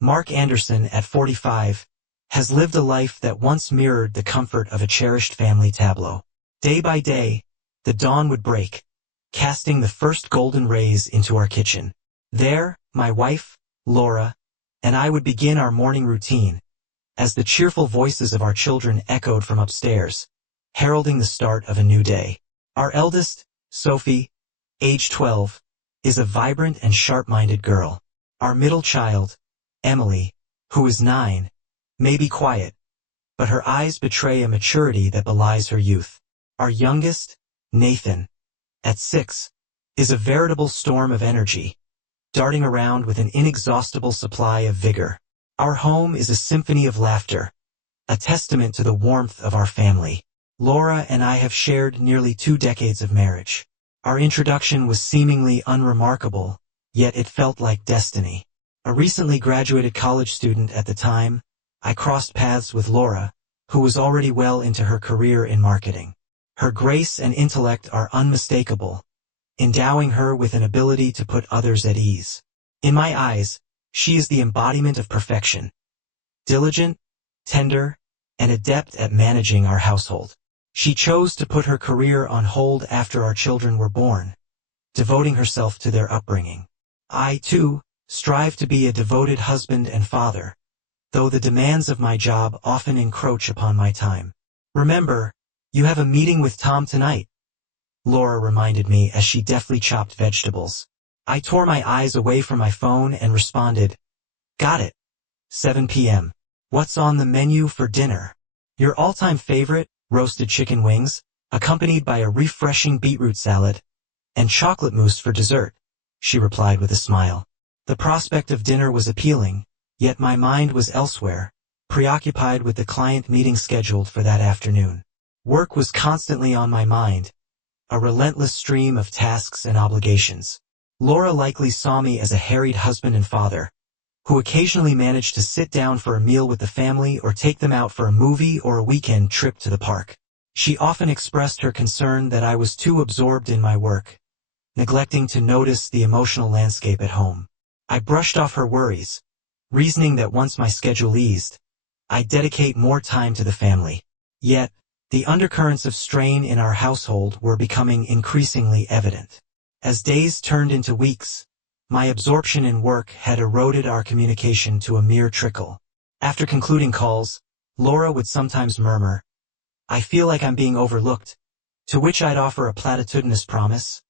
Mark Anderson, at 45, has lived a life that once mirrored the comfort of a cherished family tableau. Day by day, the dawn would break, casting the first golden rays into our kitchen. There, my wife, Laura, and I would begin our morning routine, as the cheerful voices of our children echoed from upstairs, heralding the start of a new day. Our eldest, Sophie, age 12, is a vibrant and sharp-minded girl. Our middle child, Emily, who is 9, may be quiet, but her eyes betray a maturity that belies her youth. Our youngest, Nathan, at 6, is a veritable storm of energy, darting around with an inexhaustible supply of vigor. Our home is a symphony of laughter, a testament to the warmth of our family. Laura and I have shared nearly 2 decades of marriage. Our introduction was seemingly unremarkable, yet it felt like destiny. A recently graduated college student at the time, I crossed paths with Laura, who was already well into her career in marketing. Her grace and intellect are unmistakable, endowing her with an ability to put others at ease. In my eyes, she is the embodiment of perfection. Diligent, tender, and adept at managing our household. She chose to put her career on hold after our children were born, devoting herself to their upbringing. I, too, strive to be a devoted husband and father, though the demands of my job often encroach upon my time. Remember, you have a meeting with Tom tonight, Laura reminded me as she deftly chopped vegetables. I tore my eyes away from my phone and responded, "Got it. 7 p.m. What's on the menu for dinner?" "Your all-time favorite, roasted chicken wings, accompanied by a refreshing beetroot salad, and chocolate mousse for dessert," she replied with a smile. The prospect of dinner was appealing, yet my mind was elsewhere, preoccupied with the client meeting scheduled for that afternoon. Work was constantly on my mind, a relentless stream of tasks and obligations. Laura likely saw me as a harried husband and father, who occasionally managed to sit down for a meal with the family or take them out for a movie or a weekend trip to the park. She often expressed her concern that I was too absorbed in my work, neglecting to notice the emotional landscape at home. I brushed off her worries, reasoning that once my schedule eased, I'd dedicate more time to the family. Yet, the undercurrents of strain in our household were becoming increasingly evident. As days turned into weeks, my absorption in work had eroded our communication to a mere trickle. After concluding calls, Laura would sometimes murmur, "I feel like I'm being overlooked," to which I'd offer a platitudinous promise,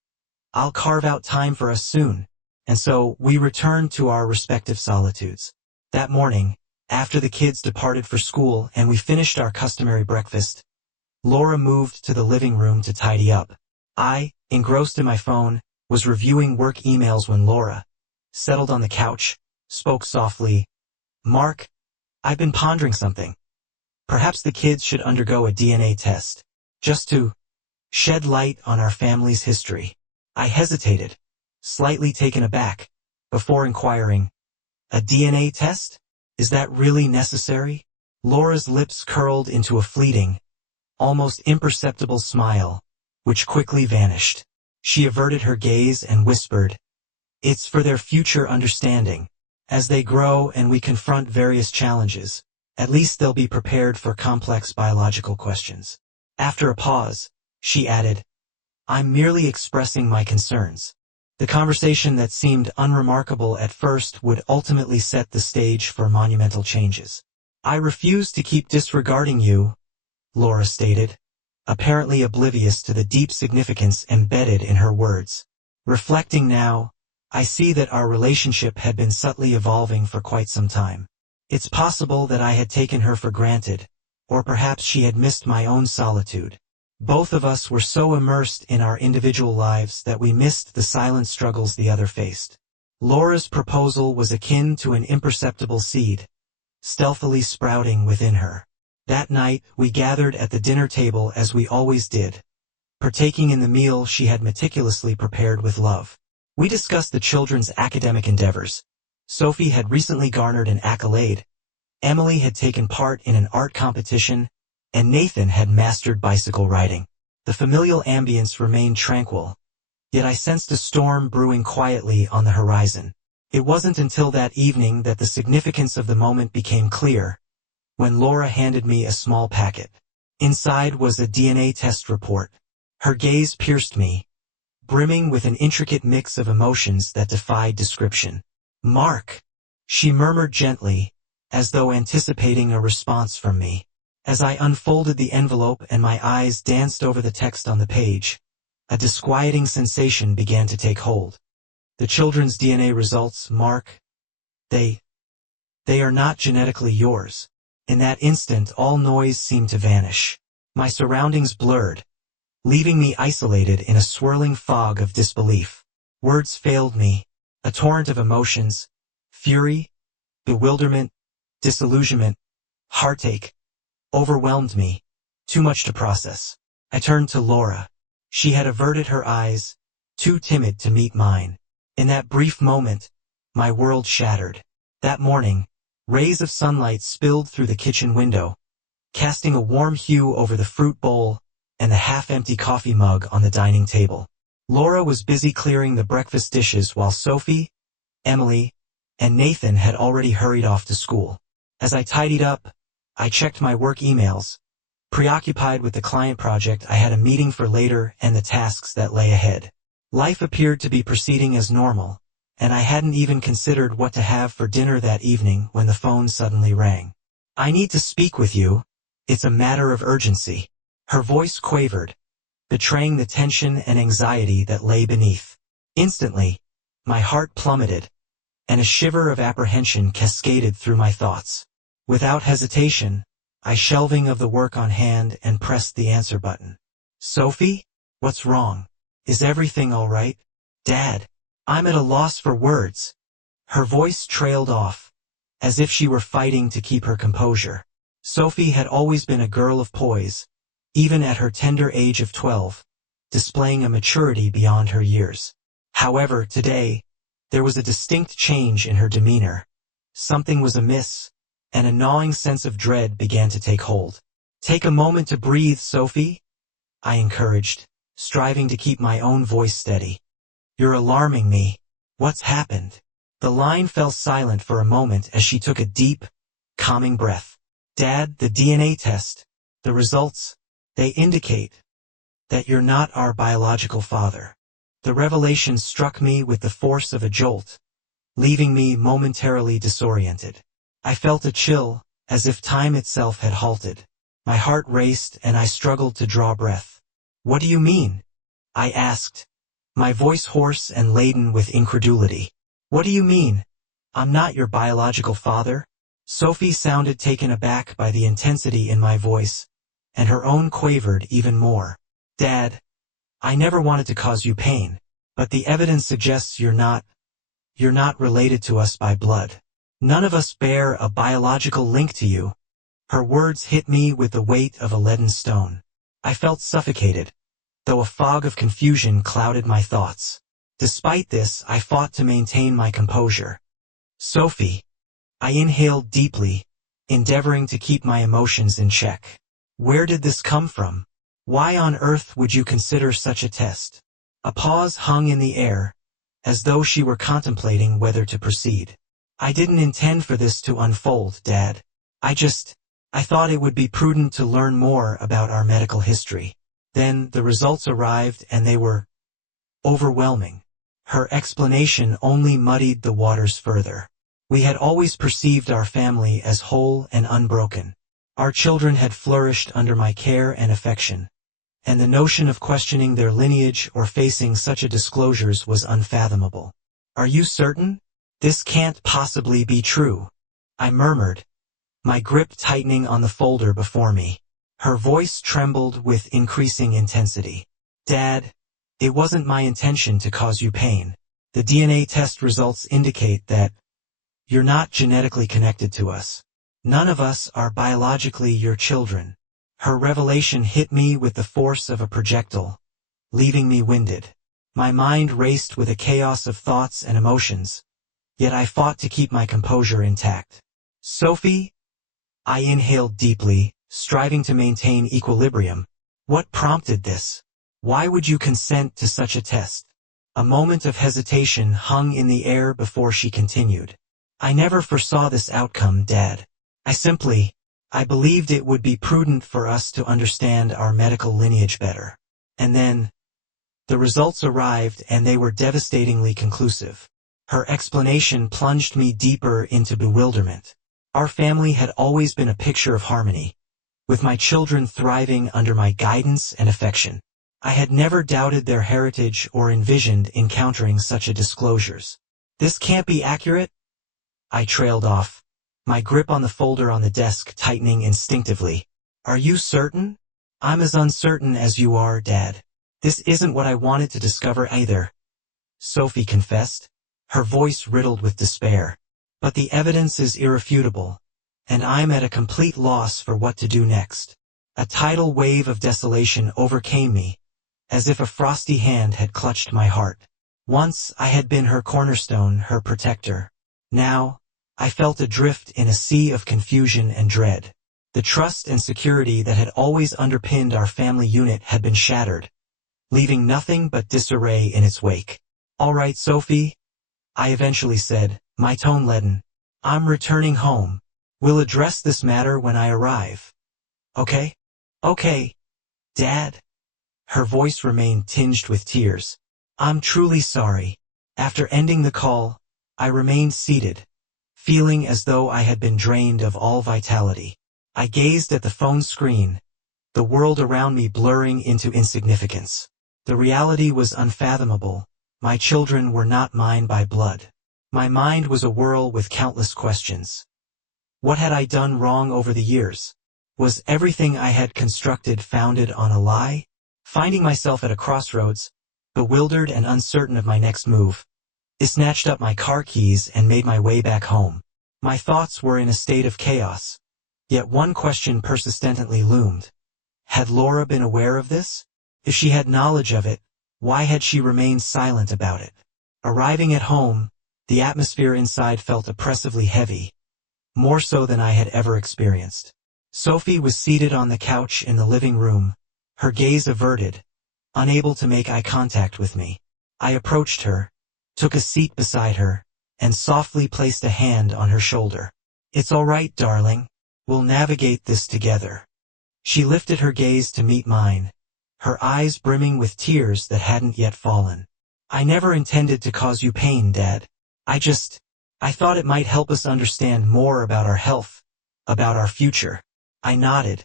"I'll carve out time for us soon," and so we returned to our respective solitudes. That morning, after the kids departed for school and we finished our customary breakfast, Laura moved to the living room to tidy up. I, engrossed in my phone, was reviewing work emails when Laura, settled on the couch, spoke softly, "Mark, I've been pondering something. Perhaps the kids should undergo a DNA test, just to shed light on our family's history." I hesitated, slightly taken aback, before inquiring, "A DNA test? Is that really necessary?" Laura's lips curled into a fleeting, almost imperceptible smile, which quickly vanished. She averted her gaze and whispered, "It's for their future understanding. As they grow and we confront various challenges, at least they'll be prepared for complex biological questions." After a pause, she added, "I'm merely expressing my concerns." The conversation that seemed unremarkable at first would ultimately set the stage for monumental changes. "I refuse to keep disregarding you," Laura stated, apparently oblivious to the deep significance embedded in her words. Reflecting now, I see that our relationship had been subtly evolving for quite some time. It's possible that I had taken her for granted, or perhaps she had missed my own solitude. Both of us were so immersed in our individual lives that we missed the silent struggles the other faced. Laura's proposal was akin to an imperceptible seed, stealthily sprouting within her. That night, we gathered at the dinner table as we always did, partaking in the meal she had meticulously prepared with love. We discussed the children's academic endeavors. Sophie had recently garnered an accolade, Emily had taken part in an art competition, and Nathan had mastered bicycle riding. The familial ambience remained tranquil, yet I sensed a storm brewing quietly on the horizon. It wasn't until that evening that the significance of the moment became clear, when Laura handed me a small packet. Inside was a DNA test report. Her gaze pierced me, brimming with an intricate mix of emotions that defied description. "Mark," she murmured gently, as though anticipating a response from me. As I unfolded the envelope and my eyes danced over the text on the page, a disquieting sensation began to take hold. "The children's DNA results, Mark. They are not genetically yours." In that instant, all noise seemed to vanish. My surroundings blurred, leaving me isolated in a swirling fog of disbelief. Words failed me. A torrent of emotions, fury, bewilderment, disillusionment, heartache, overwhelmed me. Too much to process. I turned to Laura. She had averted her eyes, too timid to meet mine. In that brief moment, my world shattered. That morning, rays of sunlight spilled through the kitchen window, casting a warm hue over the fruit bowl and the half-empty coffee mug on the dining table. Laura was busy clearing the breakfast dishes while Sophie, Emily, and Nathan had already hurried off to school. As I tidied up, I checked my work emails. Preoccupied with the client project, I had a meeting for later and the tasks that lay ahead. Life appeared to be proceeding as normal, and I hadn't even considered what to have for dinner that evening when the phone suddenly rang. "I need to speak with you. It's a matter of urgency." Her voice quavered, betraying the tension and anxiety that lay beneath. Instantly, my heart plummeted, and a shiver of apprehension cascaded through my thoughts. Without hesitation, I shelving of the work on hand and pressed the answer button. "Sophie? What's wrong? Is everything all right? Dad?" I'm at a loss for words. Her voice trailed off, as if she were fighting to keep her composure. Sophie had always been a girl of poise, even at her tender age of 12, displaying a maturity beyond her years. However, today, there was a distinct change in her demeanor. Something was amiss, and a gnawing sense of dread began to take hold. "Take a moment to breathe, Sophie," I encouraged, striving to keep my own voice steady. "You're alarming me. What's happened?" The line fell silent for a moment as she took a deep, calming breath. "Dad, the DNA test, the results, they indicate that you're not our biological father." The revelation struck me with the force of a jolt, leaving me momentarily disoriented. I felt a chill, as if time itself had halted. My heart raced and I struggled to draw breath. "What do you mean?" I asked, my voice hoarse and laden with incredulity. "What do you mean? I'm not your biological father?" Sophie sounded taken aback by the intensity in my voice, and her own quavered even more. "Dad, I never wanted to cause you pain, but the evidence suggests you're not related to us by blood. None of us bear a biological link to you." Her words hit me with the weight of a leaden stone. I felt suffocated, though a fog of confusion clouded my thoughts. Despite this, I fought to maintain my composure. "Sophie." I inhaled deeply, endeavoring to keep my emotions in check. "Where did this come from? Why on earth would you consider such a test?" A pause hung in the air, as though she were contemplating whether to proceed. "I didn't intend for this to unfold, Dad. I thought it would be prudent to learn more about our medical history. Then the results arrived and they were overwhelming." Her explanation only muddied the waters further. "We had always perceived our family as whole and unbroken. Our children had flourished under my care and affection, and the notion of questioning their lineage or facing such a disclosure was unfathomable." "Are you certain? This can't possibly be true," I murmured, my grip tightening on the folder before me. Her voice trembled with increasing intensity. "Dad, it wasn't my intention to cause you pain. The DNA test results indicate that you're not genetically connected to us. None of us are biologically your children." Her revelation hit me with the force of a projectile, leaving me winded. My mind raced with a chaos of thoughts and emotions, yet I fought to keep my composure intact. "Sophie," I inhaled deeply, striving to maintain equilibrium. "What prompted this? Why would you consent to such a test?" A moment of hesitation hung in the air before she continued. I never foresaw this outcome, Dad. I believed it would be prudent for us to understand our medical lineage better. And then, the results arrived and they were devastatingly conclusive. Her explanation plunged me deeper into bewilderment. Our family had always been a picture of harmony, with my children thriving under my guidance and affection. I had never doubted their heritage or envisioned encountering such a disclosures. This can't be accurate? I trailed off, my grip on the folder on the desk tightening instinctively. Are you certain? I'm as uncertain as you are, Dad. This isn't what I wanted to discover either, Sophie confessed, her voice riddled with despair. But the evidence is irrefutable, and I'm at a complete loss for what to do next. A tidal wave of desolation overcame me, as if a frosty hand had clutched my heart. Once I had been her cornerstone, her protector. Now, I felt adrift in a sea of confusion and dread. The trust and security that had always underpinned our family unit had been shattered, leaving nothing but disarray in its wake. All right, Sophie, I eventually said, my tone leaden. I'm returning home. We'll address this matter when I arrive. Okay? Okay, Dad. Her voice remained tinged with tears. I'm truly sorry. After ending the call, I remained seated, feeling as though I had been drained of all vitality. I gazed at the phone screen, the world around me blurring into insignificance. The reality was unfathomable. My children were not mine by blood. My mind was a whirl with countless questions. What had I done wrong over the years? Was everything I had constructed founded on a lie? Finding myself at a crossroads, bewildered and uncertain of my next move, I snatched up my car keys and made my way back home. My thoughts were in a state of chaos. Yet one question persistently loomed. Had Laura been aware of this? If she had knowledge of it, why had she remained silent about it? Arriving at home, the atmosphere inside felt oppressively heavy, more so than I had ever experienced. Sophie was seated on the couch in the living room, her gaze averted, unable to make eye contact with me. I approached her, took a seat beside her, and softly placed a hand on her shoulder. It's all right, darling. We'll navigate this together. She lifted her gaze to meet mine, her eyes brimming with tears that hadn't yet fallen. I never intended to cause you pain, Dad. I thought it might help us understand more about our health, about our future. I nodded,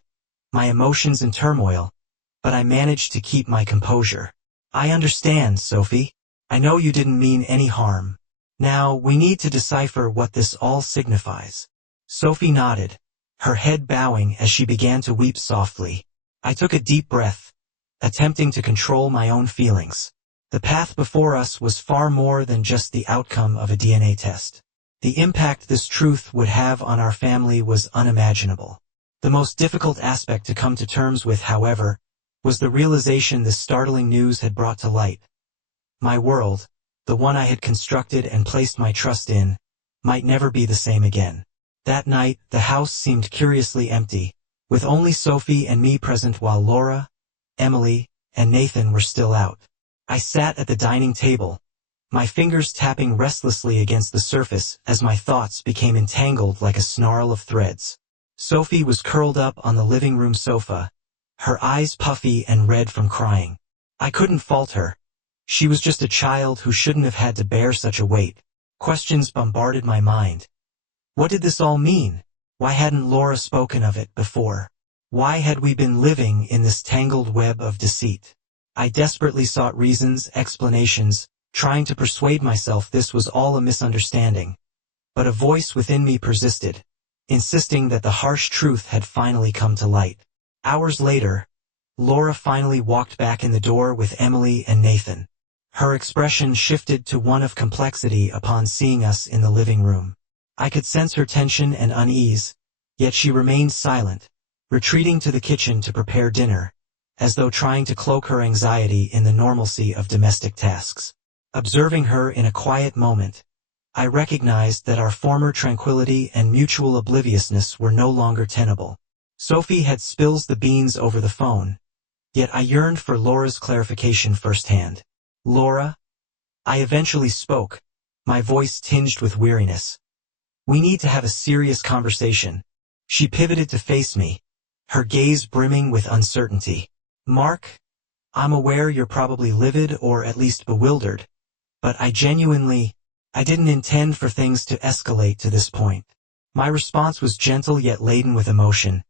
my emotions in turmoil, but I managed to keep my composure. I understand, Sophie. I know you didn't mean any harm. Now, we need to decipher what this all signifies. Sophie nodded, her head bowing as she began to weep softly. I took a deep breath, attempting to control my own feelings. The path before us was far more than just the outcome of a DNA test. The impact this truth would have on our family was unimaginable. The most difficult aspect to come to terms with, however, was the realization this startling news had brought to light. My world, the one I had constructed and placed my trust in, might never be the same again. That night, the house seemed curiously empty, with only Sophie and me present while Laura, Emily, and Nathan were still out. I sat at the dining table, my fingers tapping restlessly against the surface as my thoughts became entangled like a snarl of threads. Sophie was curled up on the living room sofa, her eyes puffy and red from crying. I couldn't fault her. She was just a child who shouldn't have had to bear such a weight. Questions bombarded my mind. What did this all mean? Why hadn't Laura spoken of it before? Why had we been living in this tangled web of deceit? I desperately sought reasons, explanations, trying to persuade myself this was all a misunderstanding. But a voice within me persisted, insisting that the harsh truth had finally come to light. Hours later, Laura finally walked back in the door with Emily and Nathan. Her expression shifted to one of complexity upon seeing us in the living room. I could sense her tension and unease, yet she remained silent, retreating to the kitchen to prepare dinner, as though trying to cloak her anxiety in the normalcy of domestic tasks. Observing her in a quiet moment, I recognized that our former tranquility and mutual obliviousness were no longer tenable. Sophie had spills the beans over the phone, yet I yearned for Laura's clarification firsthand. Laura, I eventually spoke, my voice tinged with weariness. We need to have a serious conversation. She pivoted to face me, her gaze brimming with uncertainty. Mark, I'm aware you're probably livid or at least bewildered, but I didn't intend for things to escalate to this point. My response was gentle yet laden with emotion.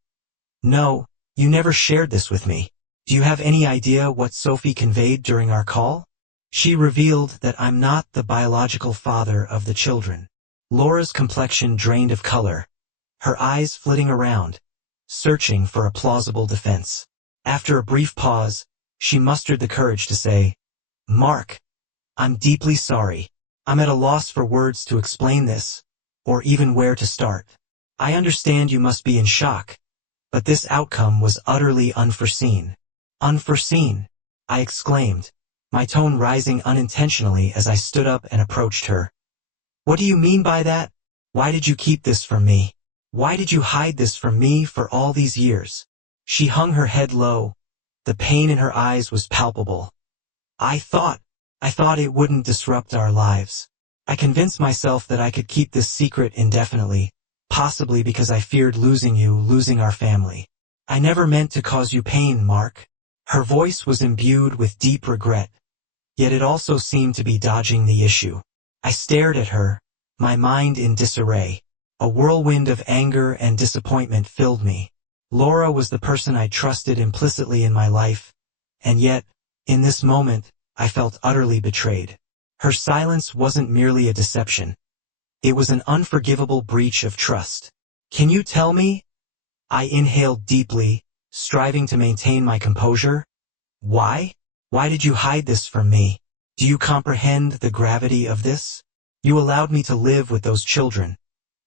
No, you never shared this with me. Do you have any idea what Sophie conveyed during our call? She revealed that I'm not the biological father of the children. Laura's complexion drained of color, her eyes flitting around, searching for a plausible defense. After a brief pause, she mustered the courage to say, Mark, I'm deeply sorry. I'm at a loss for words to explain this, or even where to start. I understand you must be in shock, but this outcome was utterly unforeseen. Unforeseen, I exclaimed, my tone rising unintentionally as I stood up and approached her. What do you mean by that? Why did you keep this from me? Why did you hide this from me for all these years? She hung her head low. The pain in her eyes was palpable. I thought it wouldn't disrupt our lives. I convinced myself that I could keep this secret indefinitely, possibly because I feared losing you, losing our family. I never meant to cause you pain, Mark. Her voice was imbued with deep regret, yet it also seemed to be dodging the issue. I stared at her, my mind in disarray. A whirlwind of anger and disappointment filled me. Laura was the person I trusted implicitly in my life, and yet, in this moment, I felt utterly betrayed. Her silence wasn't merely a deception. It was an unforgivable breach of trust. Can you tell me? I inhaled deeply, striving to maintain my composure. Why? Why did you hide this from me? Do you comprehend the gravity of this? You allowed me to live with those children,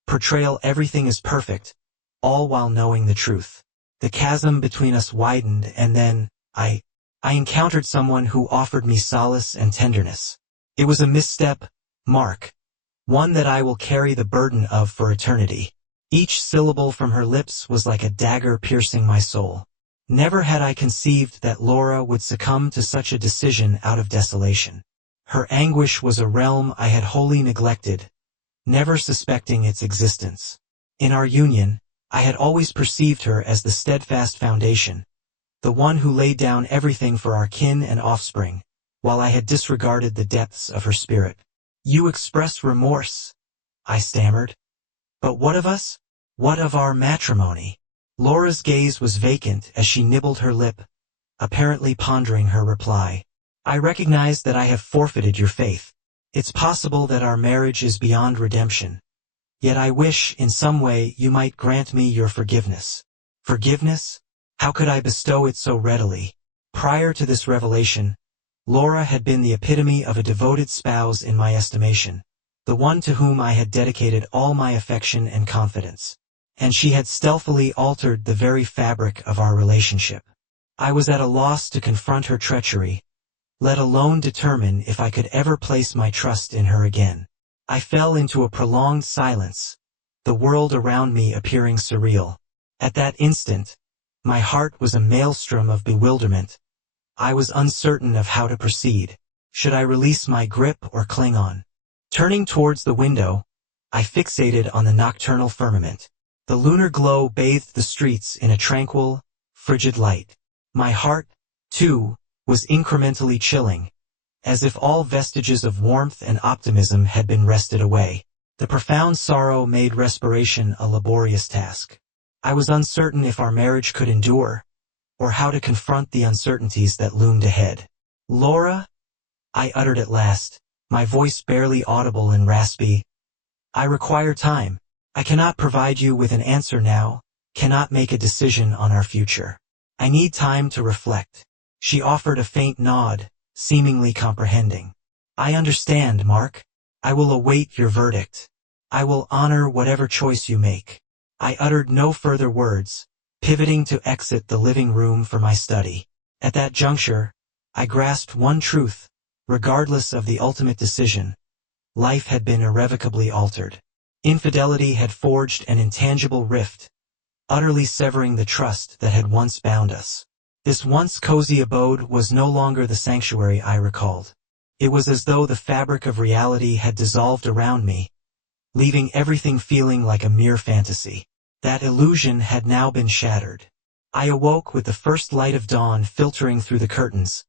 portrayal everything as perfect, all while knowing the truth. The chasm between us widened, and then, I encountered someone who offered me solace and tenderness. It was a misstep, Mark. One that I will carry the burden of for eternity. Each syllable from her lips was like a dagger piercing my soul. Never had I conceived that Laura would succumb to such a decision out of desolation. Her anguish was a realm I had wholly neglected, never suspecting its existence. In our union, I had always perceived her as the steadfast foundation, the one who laid down everything for our kin and offspring, while I had disregarded the depths of her spirit. You express remorse, I stammered. But what of us? What of our matrimony? Laura's gaze was vacant as she nibbled her lip, apparently pondering her reply. I recognize that I have forfeited your faith. It's possible that our marriage is beyond redemption. Yet I wish, in some way, you might grant me your forgiveness. Forgiveness? How could I bestow it so readily? Prior to this revelation, Laura had been the epitome of a devoted spouse in my estimation, the one to whom I had dedicated all my affection and confidence. And she had stealthily altered the very fabric of our relationship. I was at a loss to confront her treachery, let alone determine if I could ever place my trust in her again. I fell into a prolonged silence, the world around me appearing surreal. At that instant, my heart was a maelstrom of bewilderment. I was uncertain of how to proceed. Should I release my grip or cling on? Turning towards the window, I fixated on the nocturnal firmament. The lunar glow bathed the streets in a tranquil, frigid light. My heart, too, was incrementally chilling, as if all vestiges of warmth and optimism had been wrested away. The profound sorrow made respiration a laborious task. I was uncertain if our marriage could endure, or how to confront the uncertainties that loomed ahead. Laura, I uttered at last, my voice barely audible and raspy. I require time. I cannot provide you with an answer now, cannot make a decision on our future. I need time to reflect. She offered a faint nod, seemingly comprehending. I understand, Mark. I will await your verdict. I will honor whatever choice you make. I uttered no further words, pivoting to exit the living room for my study. At that juncture, I grasped one truth: regardless of the ultimate decision, life had been irrevocably altered. Infidelity had forged an intangible rift, utterly severing the trust that had once bound us. This once cozy abode was no longer the sanctuary I recalled. It was as though the fabric of reality had dissolved around me, leaving everything feeling like a mere fantasy. That illusion had now been shattered. I awoke with the first light of dawn filtering through the curtains,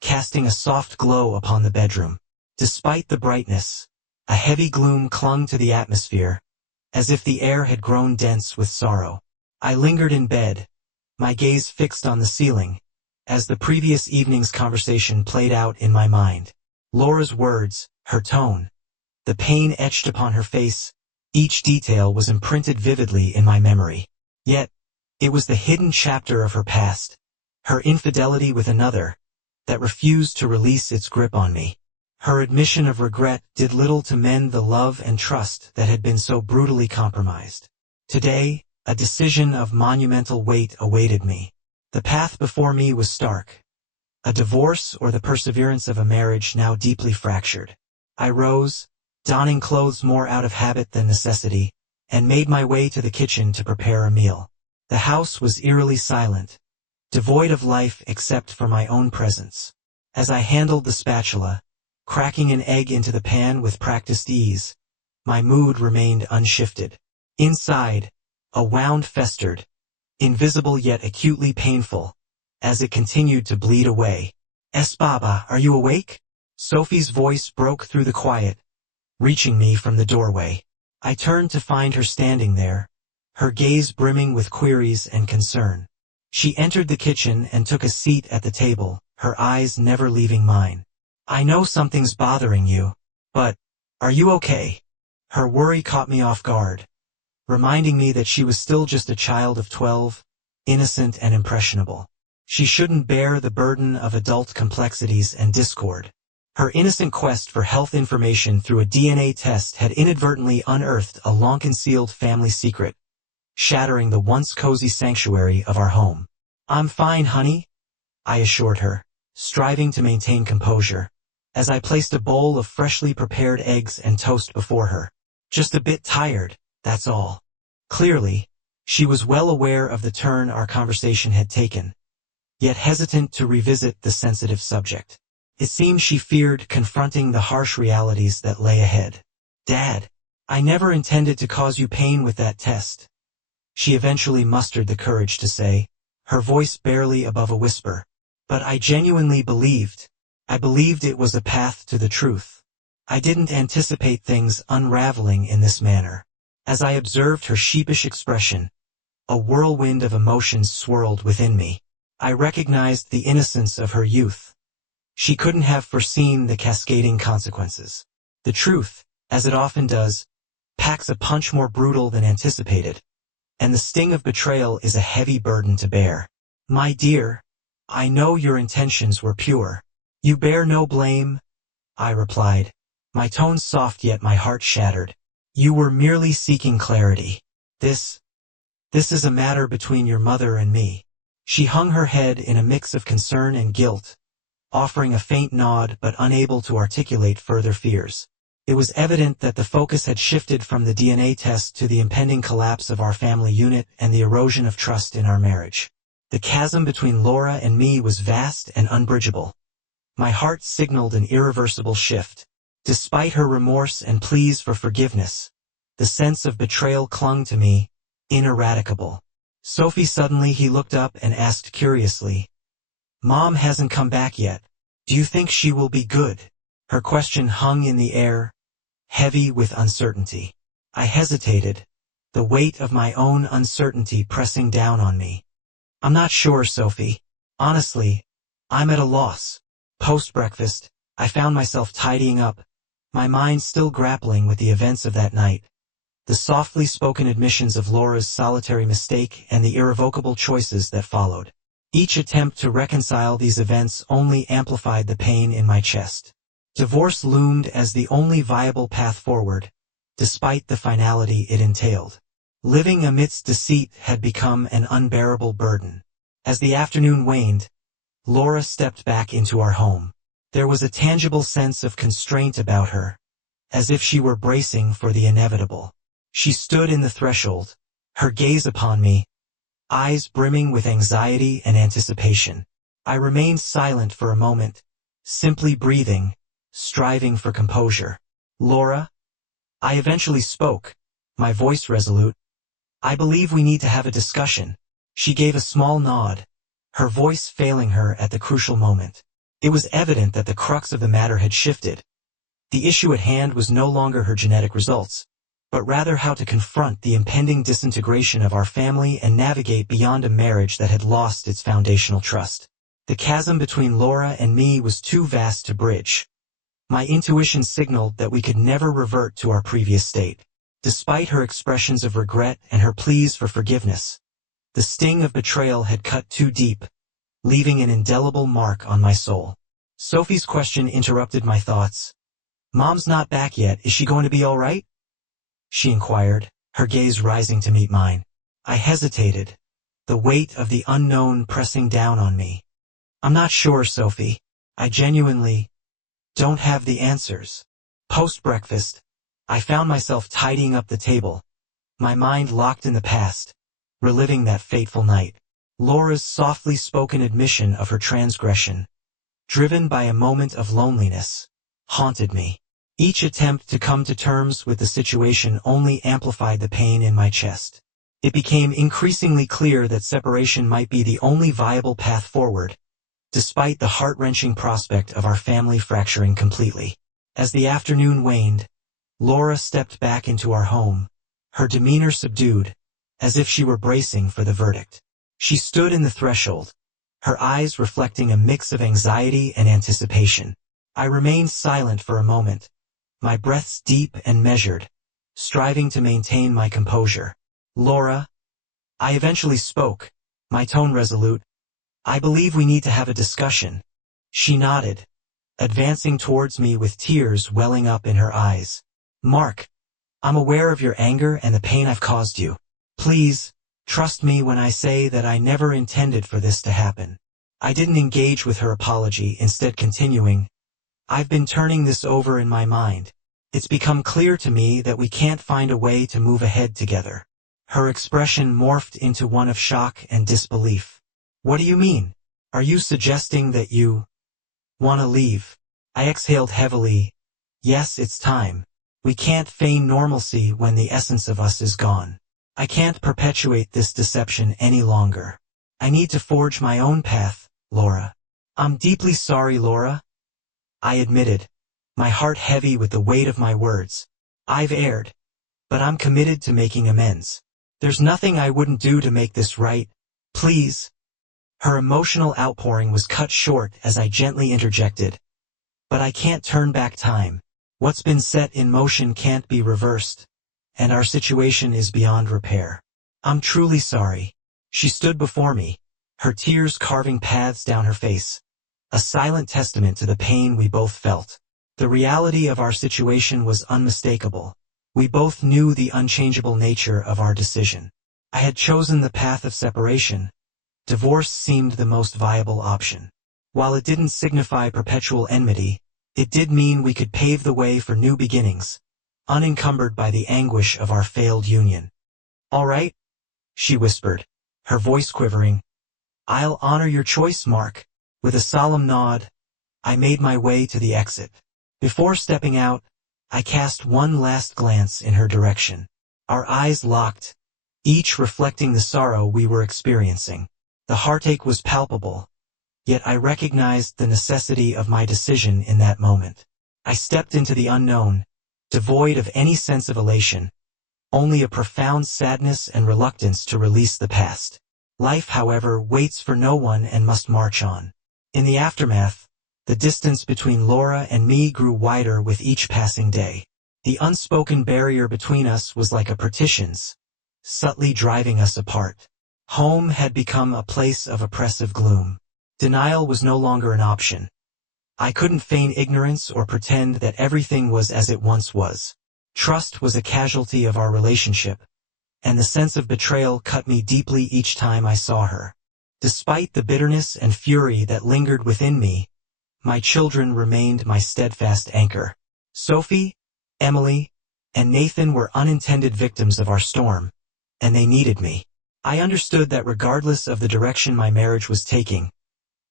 casting a soft glow upon the bedroom. Despite the brightness, a heavy gloom clung to the atmosphere, as if the air had grown dense with sorrow. I lingered in bed, my gaze fixed on the ceiling, as the previous evening's conversation played out in my mind. Laura's words, her tone, the pain etched upon her face, each detail was imprinted vividly in my memory. Yet, it was the hidden chapter of her past, her infidelity with another, that refused to release its grip on me. Her admission of regret did little to mend the love and trust that had been so brutally compromised. Today, a decision of monumental weight awaited me. The path before me was stark. A divorce or the perseverance of a marriage now deeply fractured. I rose, donning clothes more out of habit than necessity, and made my way to the kitchen to prepare a meal. The house was eerily silent, devoid of life except for my own presence. As I handled the spatula, cracking an egg into the pan with practiced ease, my mood remained unshifted. Inside, a wound festered, invisible yet acutely painful, as it continued to bleed away. Baba, are you awake? Sophie's voice broke through the quiet, reaching me from the doorway. I turned to find her standing there, her gaze brimming with queries and concern. She entered the kitchen and took a seat at the table, her eyes never leaving mine. I know something's bothering you, but are you okay? Her worry caught me off guard, reminding me that she was still just a child of 12, innocent and impressionable. She shouldn't bear the burden of adult complexities and discord. Her innocent quest for health information through a DNA test had inadvertently unearthed a long-concealed family secret, shattering the once cozy sanctuary of our home. I'm fine, honey, I assured her, striving to maintain composure, as I placed a bowl of freshly prepared eggs and toast before her. Just a bit tired, that's all. Clearly, she was well aware of the turn our conversation had taken, yet hesitant to revisit the sensitive subject. It seemed she feared confronting the harsh realities that lay ahead. Dad, I never intended to cause you pain with that test, she eventually mustered the courage to say, her voice barely above a whisper. But I genuinely believed. I believed it was a path to the truth. I didn't anticipate things unraveling in this manner. As I observed her sheepish expression, a whirlwind of emotions swirled within me. I recognized the innocence of her youth. She couldn't have foreseen the cascading consequences. The truth, as it often does, packs a punch more brutal than anticipated, and the sting of betrayal is a heavy burden to bear. My dear, I know your intentions were pure. You bear no blame, I replied, my tone soft yet my heart shattered. You were merely seeking clarity. This is a matter between your mother and me. She hung her head in a mix of concern and guilt, offering a faint nod but unable to articulate further fears. It was evident that the focus had shifted from the DNA test to the impending collapse of our family unit and the erosion of trust in our marriage. The chasm between Laura and me was vast and unbridgeable. My heart signaled an irreversible shift. Despite her remorse and pleas for forgiveness, the sense of betrayal clung to me, ineradicable. Sophie, suddenly he looked up and asked curiously, Mom hasn't come back yet. Do you think she will be good? Her question hung in the air, heavy with uncertainty. I hesitated, the weight of my own uncertainty pressing down on me. I'm not sure, Sophie. Honestly, I'm at a loss. Post-breakfast, I found myself tidying up, my mind still grappling with the events of that night. The softly spoken admissions of Laura's solitary mistake and the irrevocable choices that followed. Each attempt to reconcile these events only amplified the pain in my chest. Divorce loomed as the only viable path forward, despite the finality it entailed. Living amidst deceit had become an unbearable burden. As the afternoon waned, Laura stepped back into our home. There was a tangible sense of constraint about her, as if she were bracing for the inevitable. She stood in the threshold, her gaze upon me, eyes brimming with anxiety and anticipation. I remained silent for a moment, simply breathing, striving for composure. "Laura," I eventually spoke, my voice resolute. "I believe we need to have a discussion." She gave a small nod, her voice failing her at the crucial moment. It was evident that the crux of the matter had shifted. The issue at hand was no longer her genetic results, but rather how to confront the impending disintegration of our family and navigate beyond a marriage that had lost its foundational trust. The chasm between Laura and me was too vast to bridge. My intuition signaled that we could never revert to our previous state. Despite her expressions of regret and her pleas for forgiveness, the sting of betrayal had cut too deep, leaving an indelible mark on my soul. Sophie's question interrupted my thoughts. "Mom's not back yet, is she going to be all right?" she inquired, her gaze rising to meet mine. I hesitated, the weight of the unknown pressing down on me. "I'm not sure, Sophie. I genuinely don't have the answers." Post-breakfast, I found myself tidying up the table, my mind locked in the past, reliving that fateful night. Laura's softly spoken admission of her transgression, driven by a moment of loneliness, haunted me. Each attempt to come to terms with the situation only amplified the pain in my chest. It became increasingly clear that separation might be the only viable path forward, despite the heart-wrenching prospect of our family fracturing completely. As the afternoon waned, Laura stepped back into our home, her demeanor subdued, as if she were bracing for the verdict. She stood in the threshold, her eyes reflecting a mix of anxiety and anticipation. I remained silent for a moment, my breaths deep and measured, striving to maintain my composure. "Laura," I eventually spoke, my tone resolute, "I believe we need to have a discussion." She nodded, advancing towards me with tears welling up in her eyes. "Mark, I'm aware of your anger and the pain I've caused you. Please, trust me when I say that I never intended for this to happen." I didn't engage with her apology, instead continuing, "I've been turning this over in my mind. It's become clear to me that we can't find a way to move ahead together." Her expression morphed into one of shock and disbelief. "What do you mean? Are you suggesting that you want to leave?" I exhaled heavily. "Yes, it's time. We can't feign normalcy when the essence of us is gone. I can't perpetuate this deception any longer. I need to forge my own path, Laura." "I'm deeply sorry, Laura," I admitted, my heart heavy with the weight of my words. "I've erred, but I'm committed to making amends. There's nothing I wouldn't do to make this right. Please." Her emotional outpouring was cut short as I gently interjected, "But I can't turn back time. What's been set in motion can't be reversed, and our situation is beyond repair. I'm truly sorry." She stood before me, her tears carving paths down her face, a silent testament to the pain we both felt. The reality of our situation was unmistakable. We both knew the unchangeable nature of our decision. I had chosen the path of separation. Divorce seemed the most viable option. While it didn't signify perpetual enmity, it did mean we could pave the way for new beginnings, unencumbered by the anguish of our failed union. "All right," she whispered, her voice quivering. "I'll honor your choice, Mark." With a solemn nod, I made my way to the exit. Before stepping out, I cast one last glance in her direction. Our eyes locked, each reflecting the sorrow we were experiencing. The heartache was palpable, yet I recognized the necessity of my decision in that moment. I stepped into the unknown, devoid of any sense of elation, only a profound sadness and reluctance to release the past. Life, however, waits for no one and must march on. In the aftermath, the distance between Laura and me grew wider with each passing day. The unspoken barrier between us was like a partition's, subtly driving us apart. Home had become a place of oppressive gloom. Denial was no longer an option. I couldn't feign ignorance or pretend that everything was as it once was. Trust was a casualty of our relationship, and the sense of betrayal cut me deeply each time I saw her. Despite the bitterness and fury that lingered within me, my children remained my steadfast anchor. Sophie, Emily, and Nathan were unintended victims of our storm, and they needed me. I understood that regardless of the direction my marriage was taking,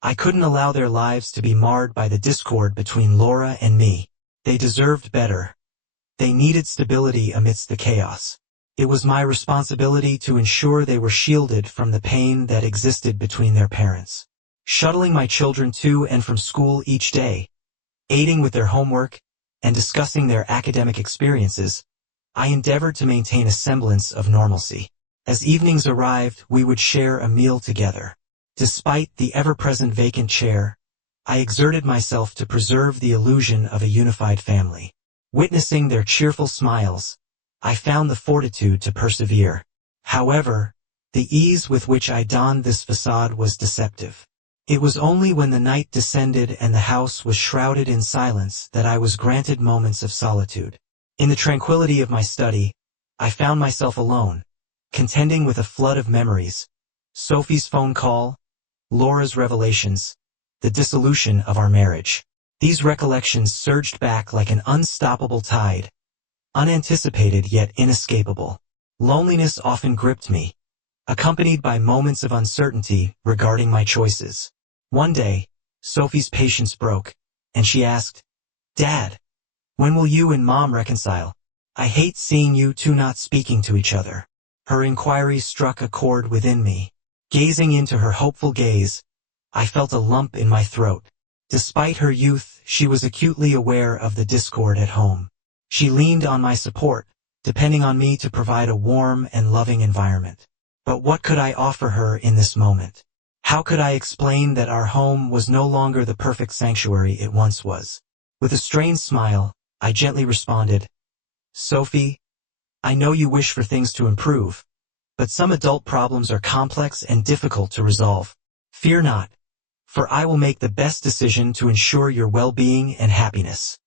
I couldn't allow their lives to be marred by the discord between Laura and me. They deserved better. They needed stability amidst the chaos. It was my responsibility to ensure they were shielded from the pain that existed between their parents. Shuttling my children to and from school each day, aiding with their homework, and discussing their academic experiences, I endeavored to maintain a semblance of normalcy. As evenings arrived, we would share a meal together. Despite the ever-present vacant chair, I exerted myself to preserve the illusion of a unified family. Witnessing their cheerful smiles, I found the fortitude to persevere. However, the ease with which I donned this facade was deceptive. It was only when the night descended and the house was shrouded in silence that I was granted moments of solitude. In the tranquility of my study, I found myself alone, contending with a flood of memories. Sophie's phone call, Laura's revelations, the dissolution of our marriage. These recollections surged back like an unstoppable tide, unanticipated yet inescapable. Loneliness often gripped me, accompanied by moments of uncertainty regarding my choices. One day, Sophie's patience broke, and she asked, "Dad, when will you and Mom reconcile? I hate seeing you two not speaking to each other." Her inquiry struck a chord within me. Gazing into her hopeful gaze, I felt a lump in my throat. Despite her youth, she was acutely aware of the discord at home. She leaned on my support, depending on me to provide a warm and loving environment. But what could I offer her in this moment? How could I explain that our home was no longer the perfect sanctuary it once was? With a strained smile, I gently responded, "Sophie, I know you wish for things to improve, but some adult problems are complex and difficult to resolve. Fear not, for I will make the best decision to ensure your well-being and happiness."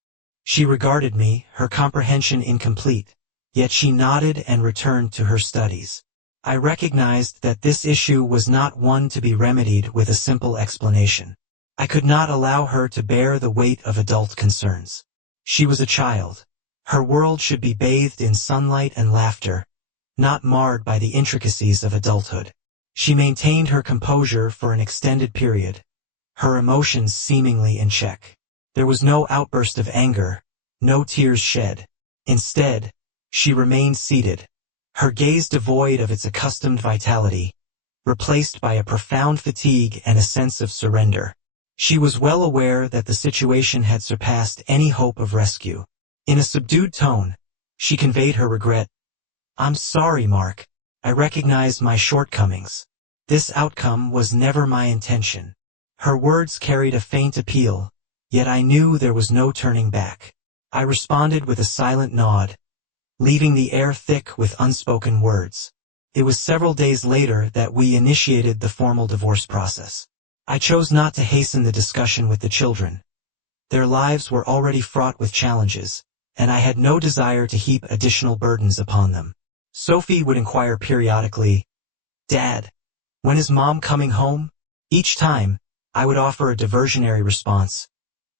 She regarded me, her comprehension incomplete, yet she nodded and returned to her studies. I recognized that this issue was not one to be remedied with a simple explanation. I could not allow her to bear the weight of adult concerns. She was a child. Her world should be bathed in sunlight and laughter, not marred by the intricacies of adulthood. She maintained her composure for an extended period, her emotions seemingly in check. There was no outburst of anger, no tears shed. Instead, she remained seated, her gaze devoid of its accustomed vitality, replaced by a profound fatigue and a sense of surrender. She was well aware that the situation had surpassed any hope of rescue. In a subdued tone, she conveyed her regret. "I'm sorry, Mark. I recognize my shortcomings. This outcome was never my intention." Her words carried a faint appeal, yet I knew there was no turning back. I responded with a silent nod, leaving the air thick with unspoken words. It was several days later that we initiated the formal divorce process. I chose not to hasten the discussion with the children. Their lives were already fraught with challenges, and I had no desire to heap additional burdens upon them. Sophie would inquire periodically, "Dad, when is Mom coming home?" Each time, I would offer a diversionary response.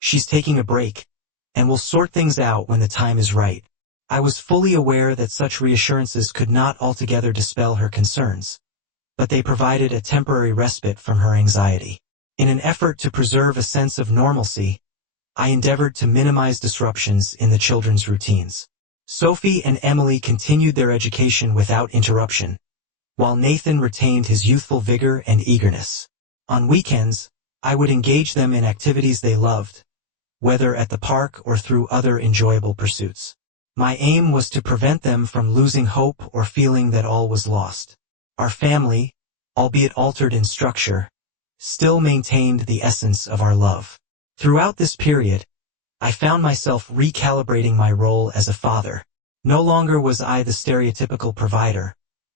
"She's taking a break, and we'll sort things out when the time is right." I was fully aware that such reassurances could not altogether dispel her concerns, but they provided a temporary respite from her anxiety. In an effort to preserve a sense of normalcy, I endeavored to minimize disruptions in the children's routines. Sophie and Emily continued their education without interruption, while Nathan retained his youthful vigor and eagerness. On weekends, I would engage them in activities they loved, whether at the park or through other enjoyable pursuits. My aim was to prevent them from losing hope or feeling that all was lost. Our family, albeit altered in structure, still maintained the essence of our love. Throughout this period, I found myself recalibrating my role as a father. No longer was I the stereotypical provider,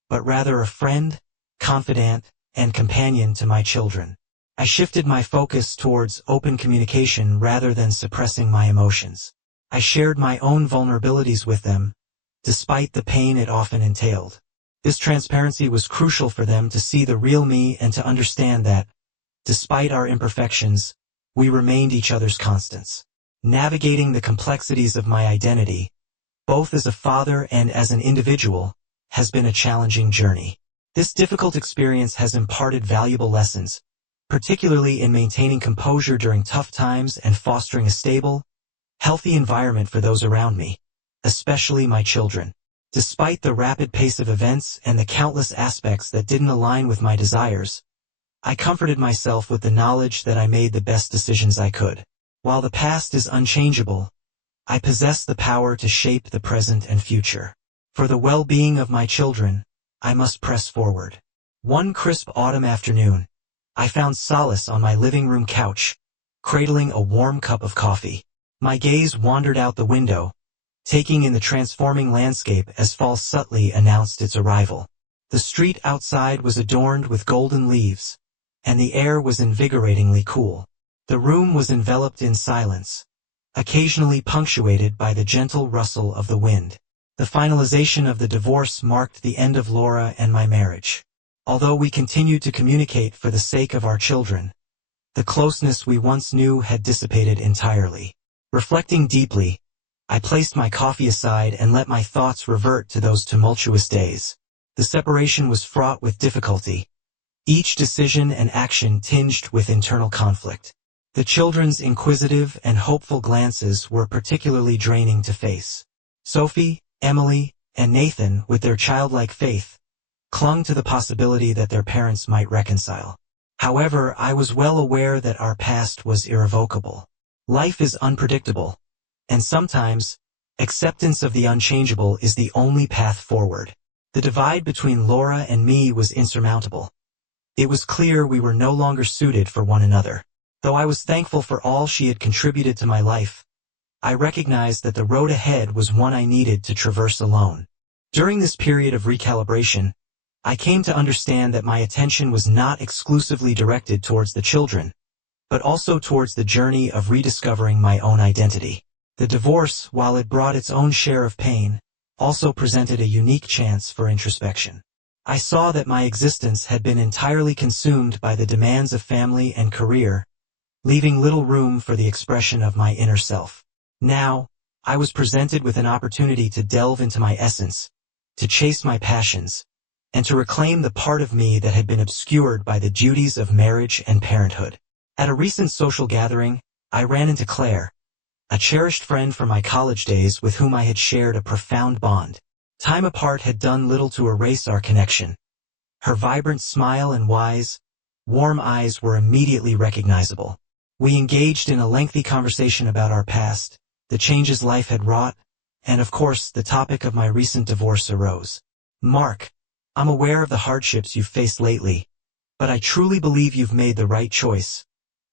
but rather a friend, confidant, and companion to my children. I shifted my focus towards open communication rather than suppressing my emotions. I shared my own vulnerabilities with them, despite the pain it often entailed. This transparency was crucial for them to see the real me and to understand that, despite our imperfections, we remained each other's constants. Navigating the complexities of my identity, both as a father and as an individual, has been a challenging journey. This difficult experience has imparted valuable lessons, particularly in maintaining composure during tough times and fostering a stable, healthy environment for those around me, especially my children. Despite the rapid pace of events and the countless aspects that didn't align with my desires, I comforted myself with the knowledge that I made the best decisions I could. While the past is unchangeable, I possess the power to shape the present and future. For the well-being of my children, I must press forward. One crisp autumn afternoon, I found solace on my living room couch, cradling a warm cup of coffee. My gaze wandered out the window, taking in the transforming landscape as fall subtly announced its arrival. The street outside was adorned with golden leaves, and the air was invigoratingly cool. The room was enveloped in silence, occasionally punctuated by the gentle rustle of the wind. The finalization of the divorce marked the end of Laura and my marriage. Although we continued to communicate for the sake of our children, the closeness we once knew had dissipated entirely. Reflecting deeply, I placed my coffee aside and let my thoughts revert to those tumultuous days. The separation was fraught with difficulty, each decision and action tinged with internal conflict. The children's inquisitive and hopeful glances were particularly draining to face. Sophie, Emily, and Nathan, with their childlike faith, clung to the possibility that their parents might reconcile. However, I was well aware that our past was irrevocable. Life is unpredictable, and sometimes, acceptance of the unchangeable is the only path forward. The divide between Laura and me was insurmountable. It was clear we were no longer suited for one another. Though I was thankful for all she had contributed to my life, I recognized that the road ahead was one I needed to traverse alone. During this period of recalibration, I came to understand that my attention was not exclusively directed towards the children, but also towards the journey of rediscovering my own identity. The divorce, while it brought its own share of pain, also presented a unique chance for introspection. I saw that my existence had been entirely consumed by the demands of family and career, leaving little room for the expression of my inner self. Now, I was presented with an opportunity to delve into my essence, to chase my passions, and to reclaim the part of me that had been obscured by the duties of marriage and parenthood. At a recent social gathering, I ran into Claire, a cherished friend from my college days with whom I had shared a profound bond. Time apart had done little to erase our connection. Her vibrant smile and wise, warm eyes were immediately recognizable. We engaged in a lengthy conversation about our past, the changes life had wrought, and of course the topic of my recent divorce arose. "Mark, I'm aware of the hardships you've faced lately, but I truly believe you've made the right choice,"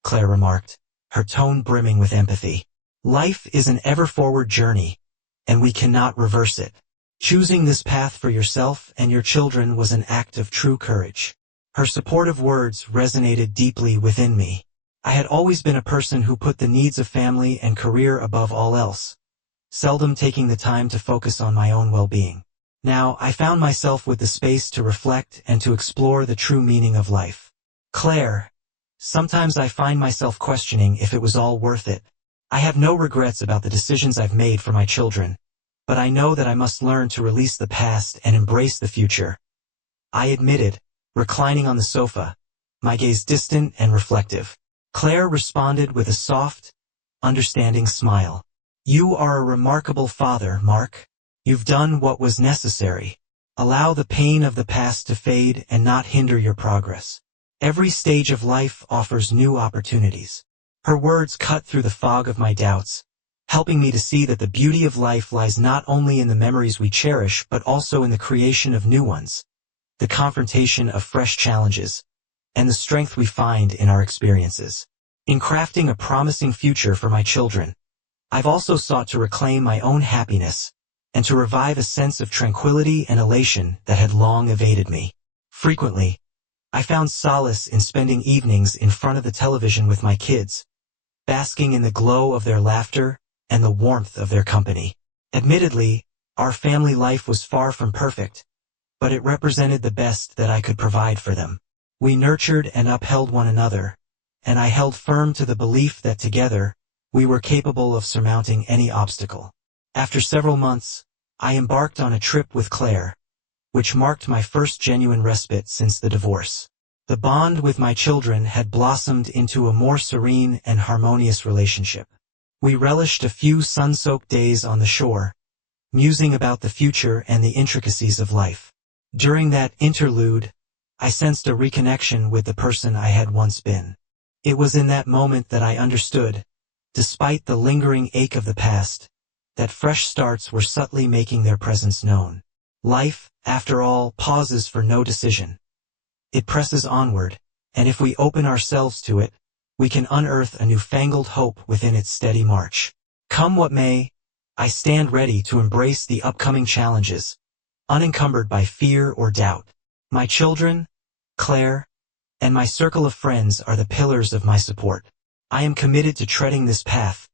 Claire remarked, her tone brimming with empathy. "Life is an ever-forward journey, and we cannot reverse it. Choosing this path for yourself and your children was an act of true courage." Her supportive words resonated deeply within me. I had always been a person who put the needs of family and career above all else, seldom taking the time to focus on my own well-being. Now, I found myself with the space to reflect and to explore the true meaning of life. "Claire, sometimes I find myself questioning if it was all worth it. I have no regrets about the decisions I've made for my children, but I know that I must learn to release the past and embrace the future," I admitted, reclining on the sofa, my gaze distant and reflective. Claire responded with a soft, understanding smile. "You are a remarkable father, Mark. You've done what was necessary. Allow the pain of the past to fade and not hinder your progress. Every stage of life offers new opportunities." Her words cut through the fog of my doubts, helping me to see that the beauty of life lies not only in the memories we cherish but also in the creation of new ones, the confrontation of fresh challenges, and the strength we find in our experiences. In crafting a promising future for my children, I've also sought to reclaim my own happiness and to revive a sense of tranquility and elation that had long evaded me. Frequently, I found solace in spending evenings in front of the television with my kids, basking in the glow of their laughter and the warmth of their company. Admittedly, our family life was far from perfect, but it represented the best that I could provide for them. We nurtured and upheld one another, and I held firm to the belief that together, we were capable of surmounting any obstacle. After several months, I embarked on a trip with Claire, which marked my first genuine respite since the divorce. The bond with my children had blossomed into a more serene and harmonious relationship. We relished a few sun-soaked days on the shore, musing about the future and the intricacies of life. During that interlude, I sensed a reconnection with the person I had once been. It was in that moment that I understood, despite the lingering ache of the past, that fresh starts were subtly making their presence known. Life, after all, pauses for no decision. It presses onward, and if we open ourselves to it, we can unearth a newfangled hope within its steady march. Come what may, I stand ready to embrace the upcoming challenges, unencumbered by fear or doubt. My children, Claire, and my circle of friends are the pillars of my support. I am committed to treading this path,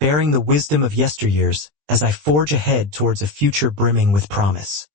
bearing the wisdom of yesteryears, as I forge ahead towards a future brimming with promise.